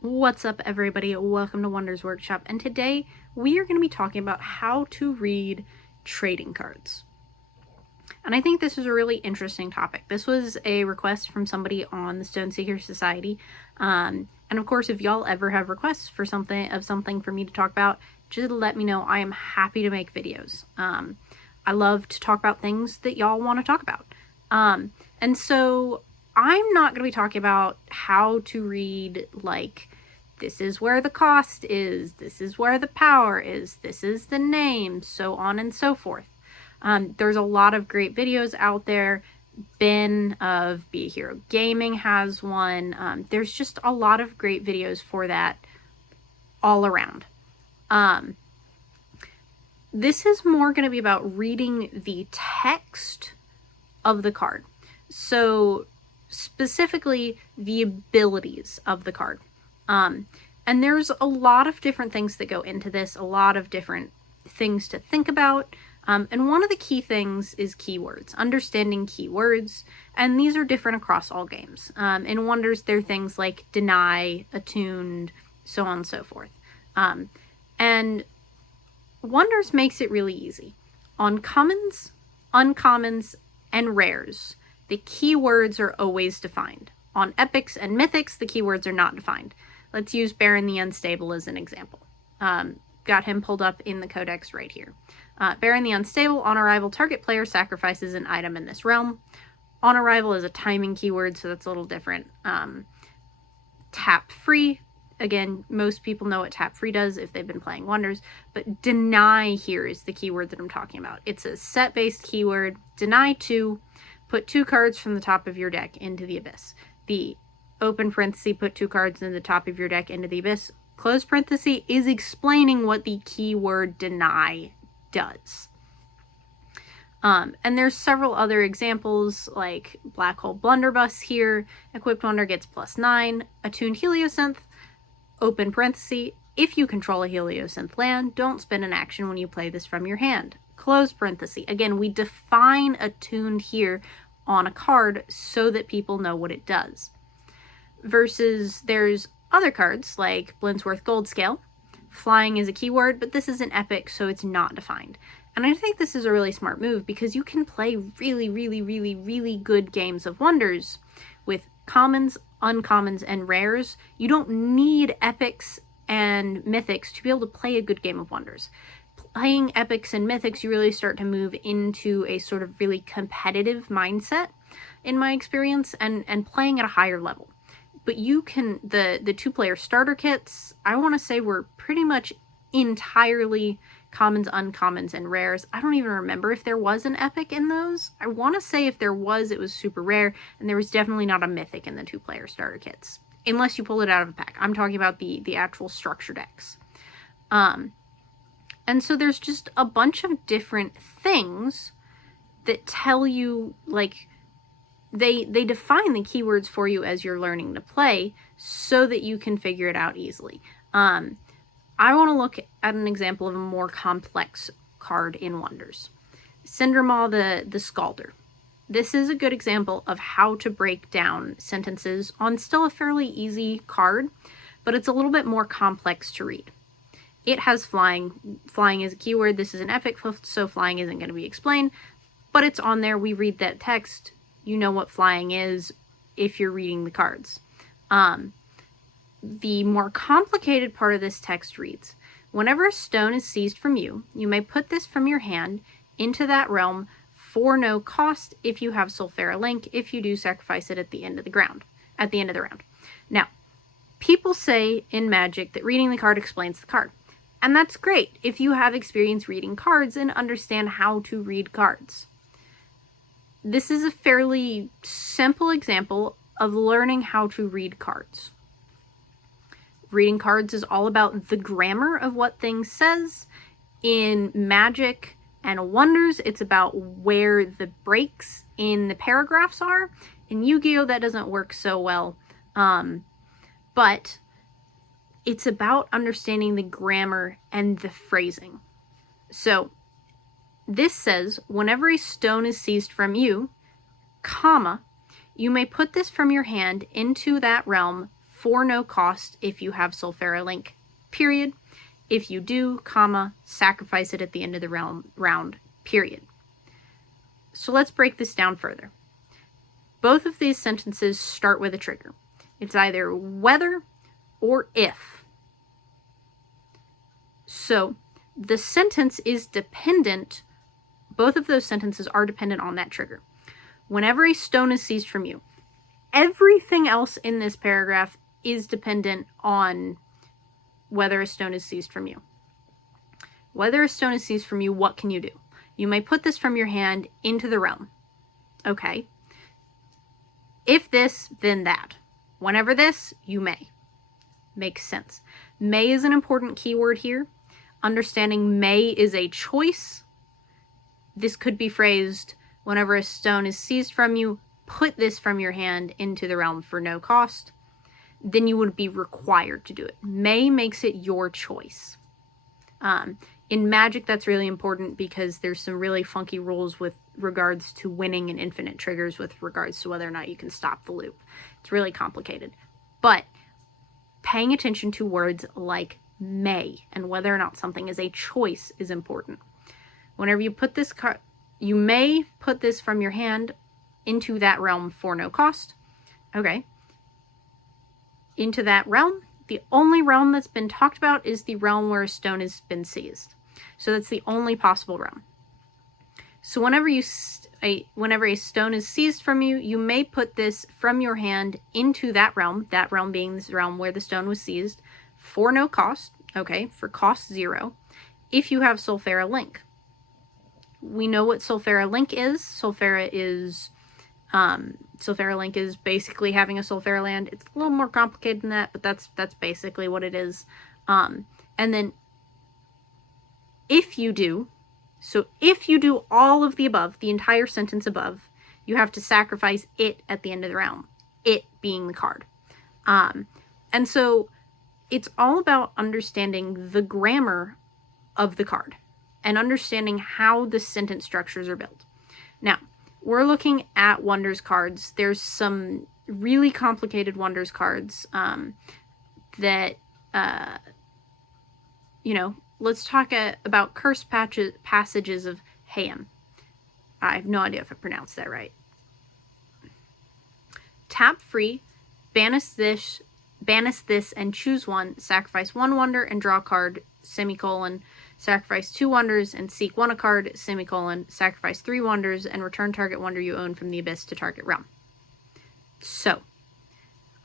What's up, everybody? Welcome to Wonders Workshop, and today we are going to be talking about how to read trading cards. And I think this is a really interesting topic. This was a request from somebody on the Stoneseeker Society. And of course, if y'all ever have requests for something for me to talk about, just let me know. I am happy to make videos. I love to talk about things that y'all want to talk about. And so I'm not going to be talking about how to read, like, this is where the cost is, this is where the power is, this is the name, so on and so forth. There's a lot of great videos out there. Ben of Be a Hero Gaming has one. There's just a lot of great videos for that all around. This is more going to be about reading the text of the card. So specifically the abilities of the card. And there's a lot of different things that go into this, a lot of different things to think about. And one of the key things is keywords, understanding keywords. And these are different across all games. In Wonders, there are things like deny, attuned, so on and so forth. And Wonders makes it really easy. On commons, uncommons, and rares, the keywords are always defined. On epics and mythics, the keywords are not defined. Let's use Baron the Unstable as an example. Got him pulled up in the codex right here. Baron the Unstable, on arrival, target player sacrifices an item in this realm. On arrival is a timing keyword, so that's a little different. Tap free. Again, most people know what tap free does if they've been playing Wonders, but deny here is the keyword that I'm talking about. It's a set-based keyword. Deny 2, put 2 cards from the top of your deck into the abyss. The open parenthesis, put 2 cards in the top of your deck into the abyss, close parenthesis, is explaining what the keyword deny does. And there's several other examples, like Black Hole Blunderbuss here. Equipped Wonder gets +9. Attuned Heliosynth, open parenthesis, if you control a Heliosynth land, don't spend an action when you play this from your hand. Close parenthesis. Again, we define attuned here on a card so that people know what it does. Versus there's other cards like Blindsworth Goldscale. Flying is a keyword, but this is an epic, so it's not defined. And I think this is a really smart move because you can play really, really, really, really good games of Wonders with commons, uncommons, and rares. You don't need epics and mythics to be able to play a good game of Wonders. Playing epics and mythics, you really start to move into a sort of really competitive mindset, in my experience, and playing at a higher level. But you can, the 2-player starter kits, I want to say were pretty much entirely commons, uncommons, and rares. I don't even remember if there was an epic in those. I want to say if there was, it was super rare, and there was definitely not a mythic in the 2-player starter kits, unless you pull it out of a pack. I'm talking about the actual structure decks. And so there's just a bunch of different things that tell you, like, they define the keywords for you as you're learning to play so that you can figure it out easily. I want to look at an example of a more complex card in Wonders. Cindermaw the Scalder. This is a good example of how to break down sentences on still a fairly easy card, but it's a little bit more complex to read. It has flying. Flying is a keyword. This is an epic, so flying isn't going to be explained, but it's on there. We read that text. You know what flying is if you're reading the cards. The more complicated part of this text reads, whenever a stone is seized from you, you may put this from your hand into that realm for no cost if you have Sulfera Link. If you do, sacrifice it at the end of the round. Now, people say in Magic that reading the card explains the card. And that's great if you have experience reading cards and understand how to read cards. This is a fairly simple example of learning how to read cards. Reading cards is all about the grammar of what things says. In Magic and Wonders, it's about where the breaks in the paragraphs are. In Yu-Gi-Oh, that doesn't work so well. But it's about understanding the grammar and the phrasing. So this says, whenever a stone is seized from you, comma, you may put this from your hand into that realm for no cost if you have Sulfera Link, period. If you do, comma, sacrifice it at the end of the round, period. So let's break this down further. Both of these sentences start with a trigger. It's either whether or if. So the sentence is dependent, both of those sentences are dependent on that trigger. Whenever a stone is seized from you, everything else in this paragraph is dependent on whether a stone is seized from you. Whether a stone is seized from you, what can you do? You may put this from your hand into the realm. Okay. If this, then that. Whenever this, you may. Makes sense. May is an important keyword here. Understanding may is a choice. This could be phrased, whenever a stone is seized from you, put this from your hand into the realm for no cost. Then you would be required to do it. May makes it your choice. In Magic, that's really important because there's some really funky rules with regards to winning and infinite triggers with regards to whether or not you can stop the loop. It's really complicated. But paying attention to words like may and whether or not something is a choice is important. Whenever you put this card, you may put this from your hand into that realm for no cost. Okay. Into that realm. The only realm that's been talked about is the realm where a stone has been seized. So that's the only possible realm. So whenever a stone is seized from you, you may put this from your hand into that realm being this realm where the stone was seized, for no cost, okay, for cost 0, if you have Sulfera Link. We know what Sulfera Link is. Sulfera Link is basically having a Sulfera land. It's a little more complicated than that, but that's basically what it is. And then if you do all of the above, the entire sentence above, you have to sacrifice it at the end of the round, it being the card. And so it's all about understanding the grammar of the card and understanding how the sentence structures are built. Now, we're looking at Wonders cards. There's some really complicated Wonders cards that, let's talk about Cursed Passages of Haim. I have no idea if I pronounced that right. Tap free, banish this and choose one, sacrifice 1 wonder and draw a card, semicolon, sacrifice 2 wonders and seek 1 a card, semicolon, sacrifice 3 wonders and return target wonder you own from the abyss to target realm. So,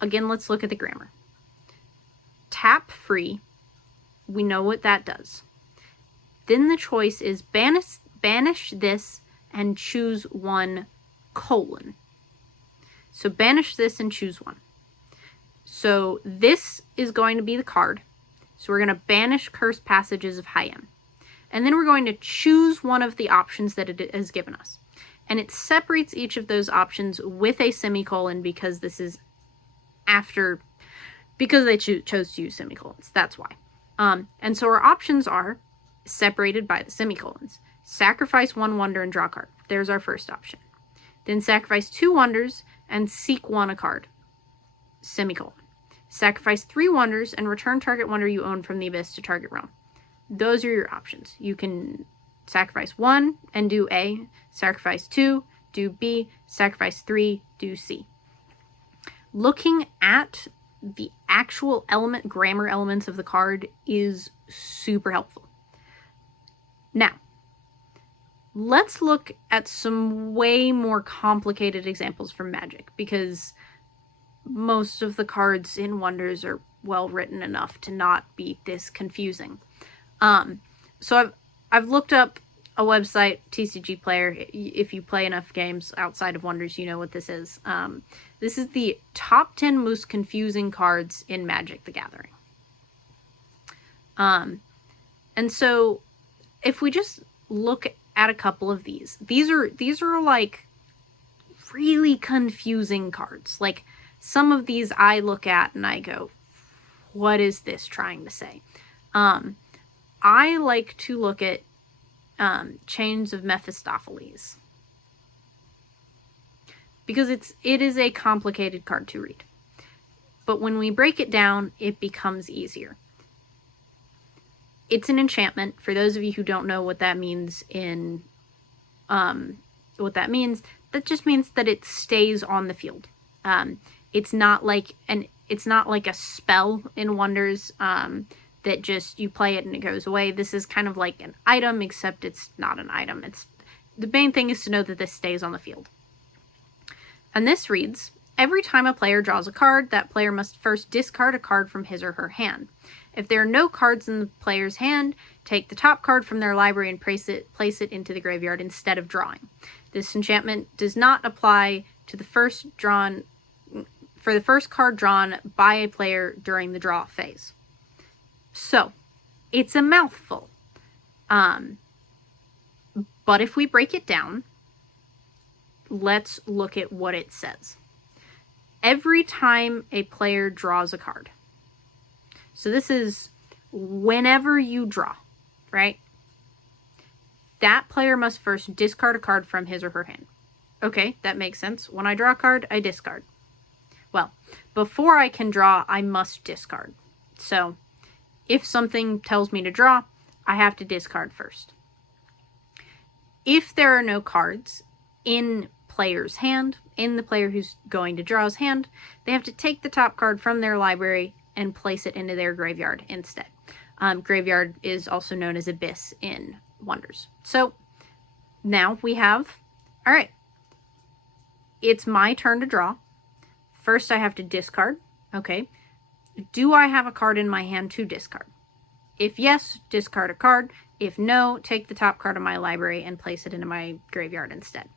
again, let's look at the grammar. Tap free, we know what that does. Then the choice is banish this and choose 1, colon. So banish this and choose 1. So this is going to be the card. So we're going to banish Cursed Passages of Haim. And then we're going to choose one of the options that it has given us. And it separates each of those options with a semicolon because this is because they chose to use semicolons. That's why. And so our options are separated by the semicolons. Sacrifice 1 wonder and draw a card. There's our first option. Then sacrifice 2 wonders and seek 1 a card. Semicolon. Sacrifice 3 wonders and return target wonder you own from the abyss to target realm. Those are your options. You can sacrifice 1 and do A, sacrifice 2, do B, sacrifice 3, do C. Looking at the actual grammar elements of the card is super helpful. Now, let's look at some way more complicated examples from Magic, because most of the cards in Wonders are well written enough to not be this confusing. So I've looked up a website, TCG Player. If you play enough games outside of Wonders, you know what this is. This is the top 10 most confusing cards in Magic the Gathering. And so if we just look at a couple of these are like really confusing cards. Like, some of these I look at and I go, what is this trying to say? I like to look at Chains of Mephistopheles, because it is a complicated card to read. but when we break it down, it becomes easier. It's an enchantment. For those of you who don't know what that means that just means that it stays on the field. It's not like a spell in Wonders that just you play it and it goes away. This is kind of like an item, except it's not an item. The main thing is to know that this stays on the field. And this reads, every time a player draws a card, that player must first discard a card from his or her hand. If there are no cards in the player's hand, take the top card from their library and place it into the graveyard instead of drawing. This enchantment does not apply to the first card drawn by a player during the draw phase. So, it's a mouthful. But if we break it down, let's look at what it says. Every time a player draws a card. So this is whenever you draw, right? That player must first discard a card from his or her hand. Okay, that makes sense. When I draw a card, I discard. Well, before I can draw, I must discard. So, if something tells me to draw, I have to discard first. If there are no cards in player's hand, in the player who's going to draw's hand, they have to take the top card from their library and place it into their graveyard instead. Graveyard is also known as Abyss in Wonders. So now we have, all right, it's my turn to draw. First I have to discard. Okay. Do I have a card in my hand to discard? If yes, discard a card. If no, take the top card of my library and place it into my graveyard instead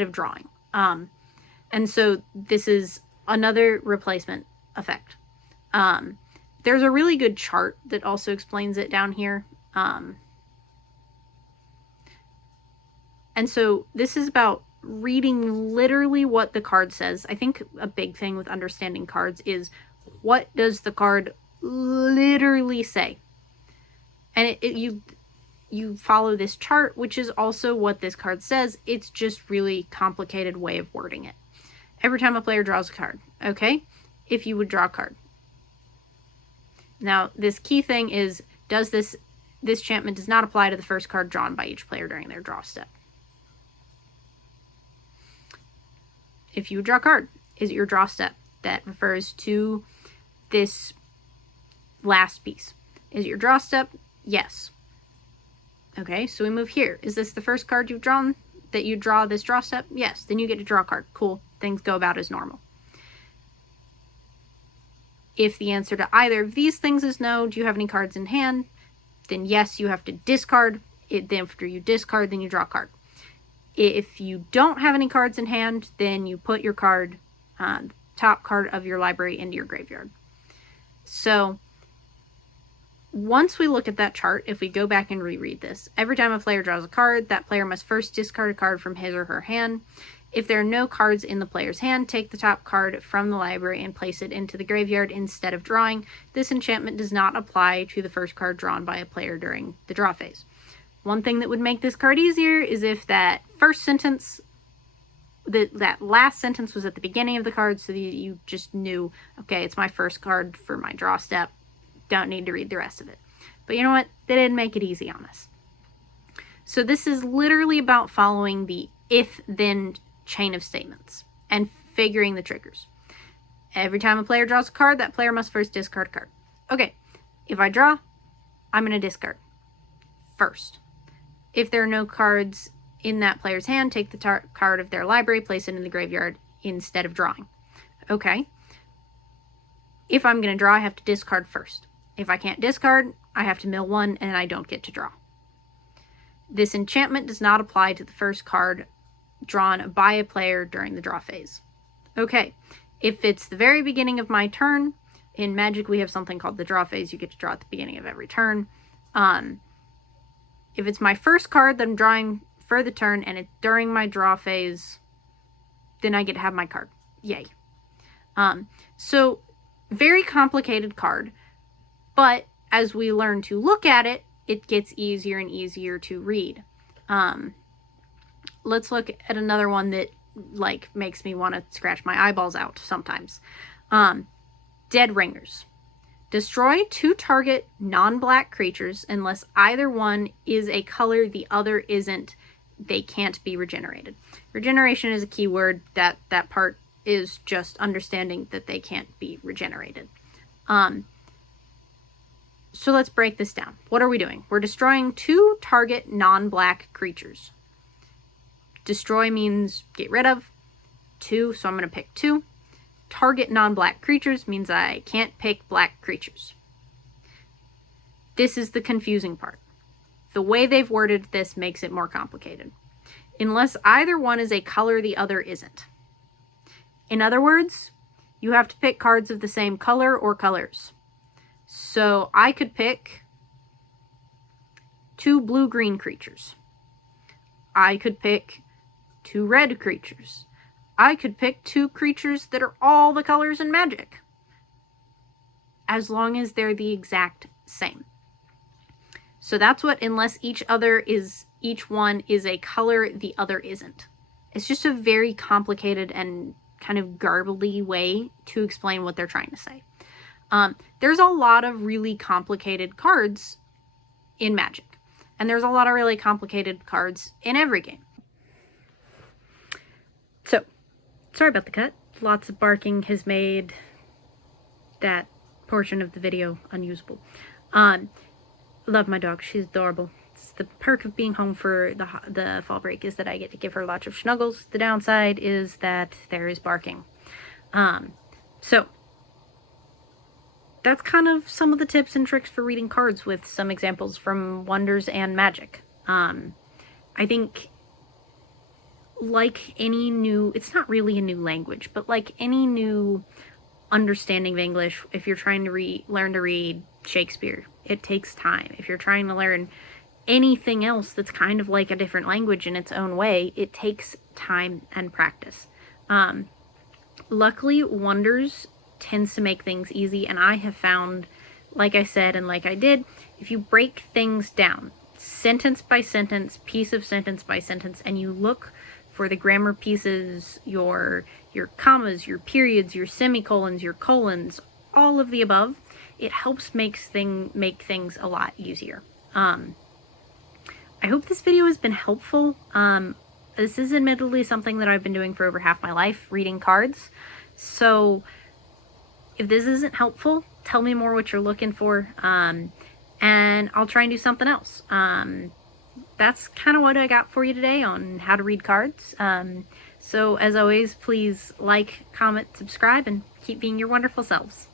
of drawing. And so this is another replacement effect. There's a really good chart that also explains it down here. And so this is about reading literally what the card says. I think a big thing with understanding cards is, what does the card literally say? And you follow this chart, which is also what this card says. It's just really complicated way of wording it. Every time a player draws a card. Okay, if you would draw a card. Now, this key thing is, does this enchantment does not apply to the first card drawn by each player during their draw step. If you would draw a card, is it your draw step? That refers to this last piece. Is it your draw step? Yes. Okay, so we move here. Is this the first card you've drawn that you draw this draw step? Yes. Then you get to draw a card. Cool. Things go about as normal. If the answer to either of these things is no, do you have any cards in hand? Then yes, you have to discard it. Then after you discard, then you draw a card. If you don't have any cards in hand, then you put your card, top card of your library, into your graveyard. So once we look at that chart, if we go back and reread this, every time a player draws a card, that player must first discard a card from his or her hand. If there are no cards in the player's hand, take the top card from the library and place it into the graveyard instead of drawing. This enchantment does not apply to the first card drawn by a player during the draw phase. One thing that would make this card easier is if that first sentence, that last sentence was at the beginning of the card, so that you just knew, okay, it's my first card for my draw step. Don't need to read the rest of it. But you know what? They didn't make it easy on us. So this is literally about following the if-then chain of statements and figuring the triggers. Every time a player draws a card, that player must first discard a card. Okay, if I draw, I'm going to discard first. If there are no cards in that player's hand, take the card of their library, place it in the graveyard instead of drawing. Okay. If I'm going to draw, I have to discard first. If I can't discard, I have to mill one and I don't get to draw. This enchantment does not apply to the first card drawn by a player during the draw phase. Okay, if it's the very beginning of my turn, in Magic we have something called the draw phase. You get to draw at the beginning of every turn. If it's my first card that I'm drawing for the turn and it's during my draw phase, then I get to have my card. Yay. So, very complicated card, but as we learn to look at it, it gets easier and easier to read. Let's look at another one that like makes me want to scratch my eyeballs out sometimes. Dead ringers. Destroy 2 target non-black creatures unless either one is a color the other isn't. They can't be regenerated. Regeneration is a key word. That part is just understanding that they can't be regenerated. So let's break this down. What are we doing? We're destroying 2 target non-black creatures. Destroy means get rid of. 2, so I'm going to pick 2. Target non-black creatures means I can't pick black creatures. This is the confusing part. The way they've worded this makes it more complicated. Unless either one is a color the other isn't. In other words, you have to pick cards of the same color or colors. So I could pick 2 blue-green creatures. I could pick 2 red creatures. I could pick 2 creatures that are all the colors in Magic, as long as they're the exact same. So that's what unless each one is a color the other isn't. It's just a very complicated and kind of garbly way to explain what they're trying to say. There's a lot of really complicated cards in Magic, and there's a lot of really complicated cards in every game. So, sorry about the cut. Lots of barking has made that portion of the video unusable. Love my dog. She's adorable. It's the perk of being home for the fall break is that I get to give her lots of snuggles. The downside is that there is barking. So, that's kind of some of the tips and tricks for reading cards with some examples from Wonders and Magic. I think like any new, it's not really a new language, but like any new understanding of English, if you're trying to learn to read Shakespeare, it takes time. If you're trying to learn anything else that's kind of like a different language in its own way, it takes time and practice. Luckily, Wonders tends to make things easy, and I have found, like I said and like I did, if you break things down sentence by sentence, piece of sentence by sentence, and you look for the grammar pieces, your commas, your periods, your semicolons, your colons, all of the above, it helps make things a lot easier. I hope this video has been helpful. This is admittedly something that I've been doing for over half my life, reading cards. So if this isn't helpful, tell me more what you're looking for, and I'll try and do something else. That's kind of what I got for you today on how to read cards. So as always, please like, comment, subscribe, and keep being your wonderful selves.